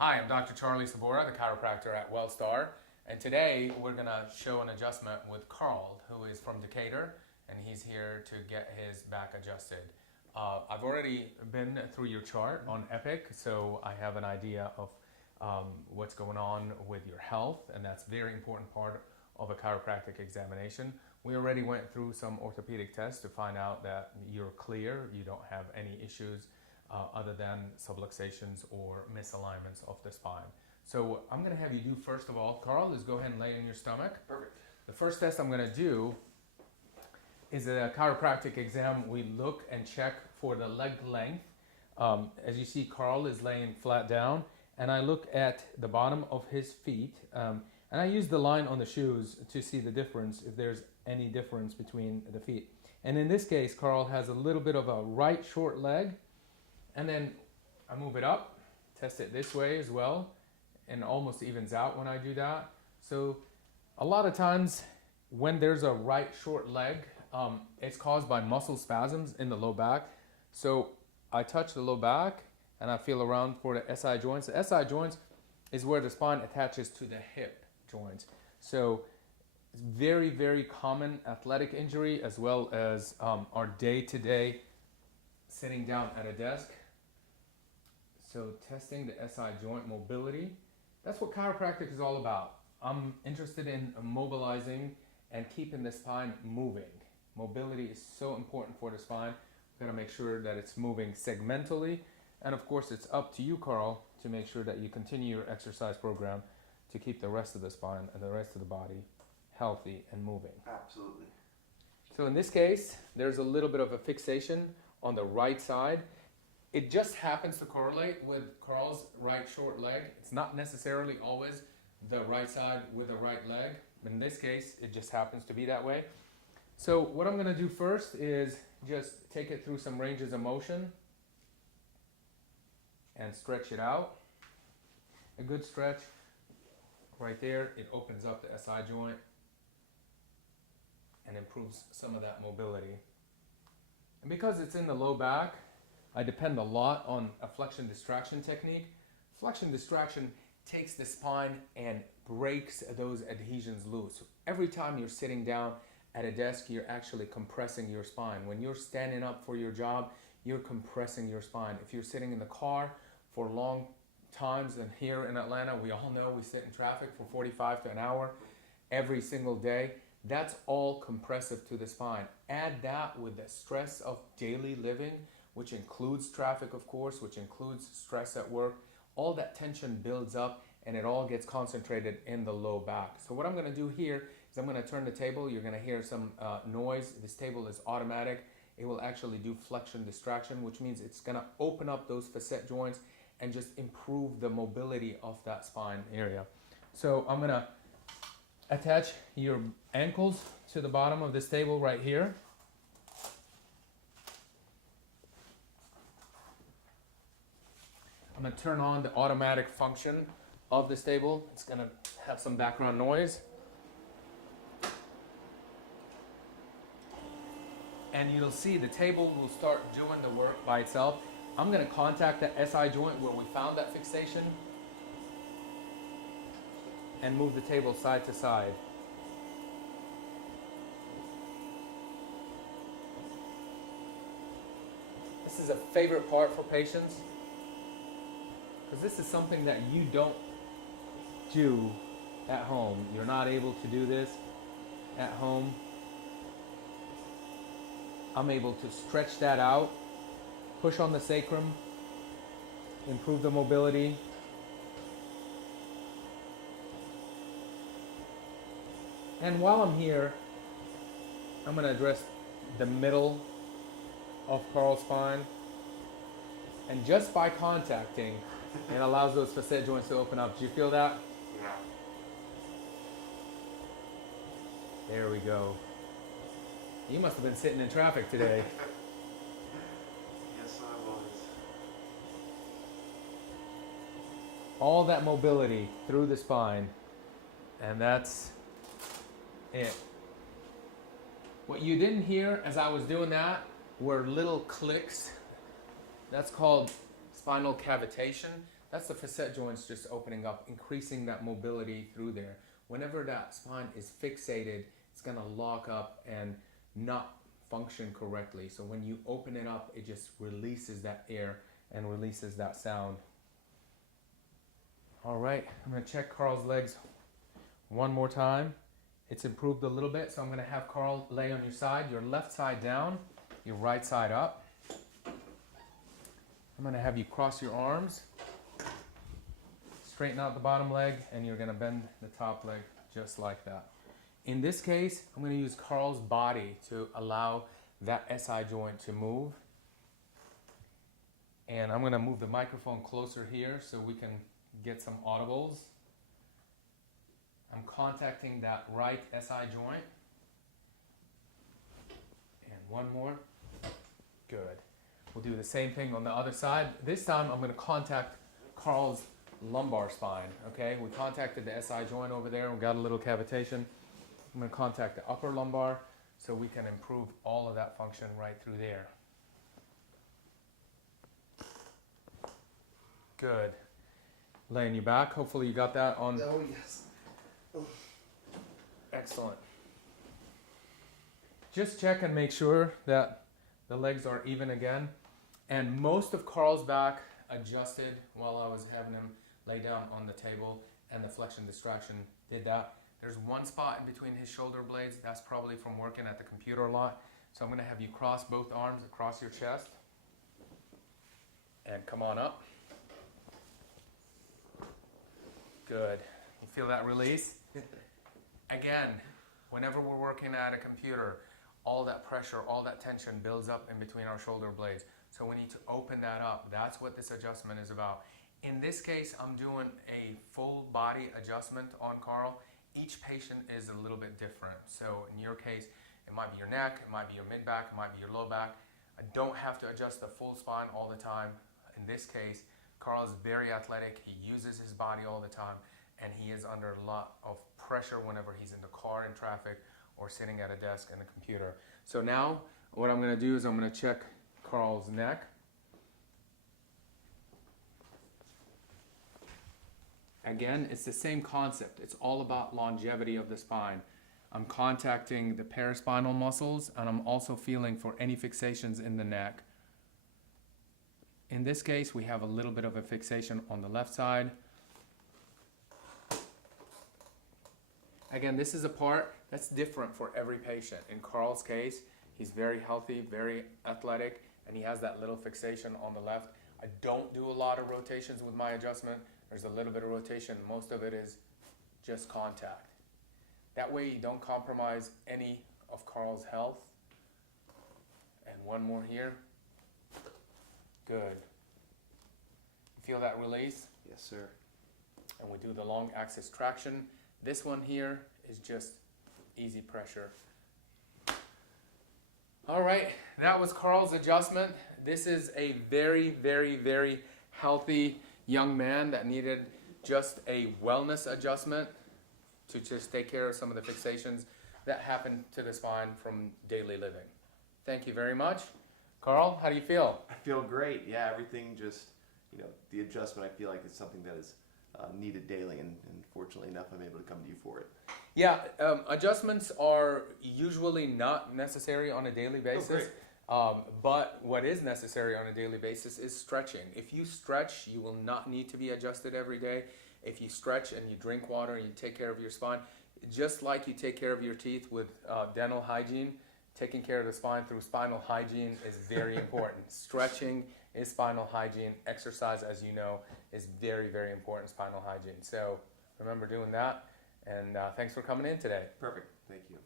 Hi, I'm Dr. Charlie Saboura, the chiropractor at Wellstar, and today we're going to show an adjustment with Carl, who is from Decatur, and he's here to get his back adjusted. I've already been through your chart on Epic, so I have an idea of what's going on with your health, and that's a very important part of a chiropractic examination. We already went through some orthopedic tests to find out that you're clear, you don't have any issues other than subluxations or misalignments of the spine. So I'm going to have you do, first of all, Carl, is go ahead and lay on your stomach. Perfect. The first test I'm going to do is a chiropractic exam. We look and check for the leg length. As you see, Carl is laying flat down, and I look at the bottom of his feet, and I use the line on the shoes to see the difference, if there's any difference between the feet. And in this case, Carl has a little bit of a right short leg, and then I move it up, test it this way as well, and almost evens out when I do that. So a lot of times when there's a right short leg, it's caused by muscle spasms in the low back. So I touch the low back and I feel around for the SI joints. The SI joints is where the spine attaches to the hip joints. So it's very, very common athletic injury, as well as our day-to-day sitting down at a desk. So testing the SI joint mobility, that's what chiropractic is all about. I'm interested in mobilizing and keeping the spine moving. Mobility is so important for the spine. We've got to make sure that it's moving segmentally. And of course, it's up to you, Carl, to make sure that you continue your exercise program to keep the rest of the spine and the rest of the body healthy and moving. Absolutely. So in this case, there's a little bit of a fixation on the right side. It just happens to correlate with Carl's right short leg. It's not necessarily always the right side with the right leg. In this case, it just happens to be that way. So what I'm going to do first is just take it through some ranges of motion and stretch it out. A good stretch right there. It opens up the SI joint and improves some of that mobility. And because it's in the low back, I depend a lot on a flexion distraction technique. Flexion distraction takes the spine and breaks those adhesions loose. Every time you're sitting down at a desk, you're actually compressing your spine. When you're standing up for your job, you're compressing your spine. If you're sitting in the car for long times, and here in Atlanta, we all know we sit in traffic for 45 to an hour every single day, that's all compressive to the spine. Add that with the stress of daily living, which includes traffic, of course, which includes stress at work. All that tension builds up and it all gets concentrated in the low back. So what I'm going to do here is I'm going to turn the table. You're going to hear some noise. This table is automatic. It will actually do flexion distraction, which means it's going to open up those facet joints and just improve the mobility of that spine area. So I'm going to attach your ankles to the bottom of this table right here. I'm going to turn on the automatic function of this table. It's going to have some background noise. And you'll see the table will start doing the work by itself. I'm going to contact the SI joint where we found that fixation and move the table side to side. This is a favorite part for patients, because this is something that you don't do at home. You're not able to do this at home. I'm able to stretch that out, push on the sacrum, improve the mobility. And while I'm here, I'm going to address the middle of Carl's spine. And just by contacting, it allows those facet joints to open up. Do you feel that? Yeah. There we go. You must have been sitting in traffic today. Yes, I was. All that mobility through the spine. And that's it. What you didn't hear as I was doing that were little clicks. That's called spinal cavitation. That's the facet joints just opening up, increasing that mobility through there. Whenever that spine is fixated, it's gonna lock up and not function correctly. So when you open it up, it just releases that air and releases that sound. All right, I'm gonna check Carl's legs one more time. It's improved a little bit, so I'm gonna have Carl lay on your side, your left side down, your right side up. I'm gonna have you cross your arms, straighten out the bottom leg, and you're gonna bend the top leg just like that. In this case, I'm gonna use Carl's body to allow that SI joint to move. And I'm gonna move the microphone closer here so we can get some audibles. I'm contacting that right SI joint. And one more. Good. We'll do the same thing on the other side. This time I'm going to contact Carl's lumbar spine. Okay, we contacted the SI joint over there. We got a little cavitation. I'm going to contact the upper lumbar so we can improve all of that function right through there. Good. Laying you back. Hopefully you got that on. Oh, yes. Oh. Excellent. Just check and make sure that the legs are even again. And most of Carl's back adjusted while I was having him lay down on the table, and the flexion distraction did that. There's one spot in between his shoulder blades. That's probably from working at the computer a lot. So I'm going to have you cross both arms across your chest and come on up. Good. You feel that release? Again, whenever we're working at a computer, all that pressure, all that tension builds up in between our shoulder blades. So we need to open that up. That's what this adjustment is about. In this case, I'm doing a full body adjustment on Carl. Each patient is a little bit different. So in your case, it might be your neck, it might be your mid-back, it might be your low back. I don't have to adjust the full spine all the time. In this case, Carl is very athletic. He uses his body all the time, and he is under a lot of pressure whenever he's in the car in traffic or sitting at a desk in a computer. So now what I'm going to do is I'm going to check Carl's neck. Again, it's the same concept. It's all about longevity of the spine. I'm contacting the paraspinal muscles, and I'm also feeling for any fixations in the neck. In this case, we have a little bit of a fixation on the left side. Again, this is a part that's different for every patient. In Carl's case, he's very healthy, very athletic, and he has that little fixation on the left. I don't do a lot of rotations with my adjustment. There's a little bit of rotation. Most of it is just contact. That way you don't compromise any of Carl's health. And one more here. Good. You feel that release? Yes, sir. And we do the long axis traction. This one here is just easy pressure. All right, that was Carl's adjustment. This is a very, very, very healthy young man that needed just a wellness adjustment to just take care of some of the fixations that happen to the spine from daily living. Thank you very much. Carl, how do you feel? I feel great. Yeah, everything just, the adjustment, I feel like it's something that is needed daily, and fortunately enough, I'm able to come to you for it. Yeah, adjustments are usually not necessary on a daily basis. But what is necessary on a daily basis is stretching. If you stretch, you will not need to be adjusted every day. If you stretch and you drink water and you take care of your spine, just like you take care of your teeth with dental hygiene, taking care of the spine through spinal hygiene is very important. Stretching is spinal hygiene. Exercise, as you know, is very, very important spinal hygiene. So remember doing that, and thanks for coming in today. Perfect. Thank you.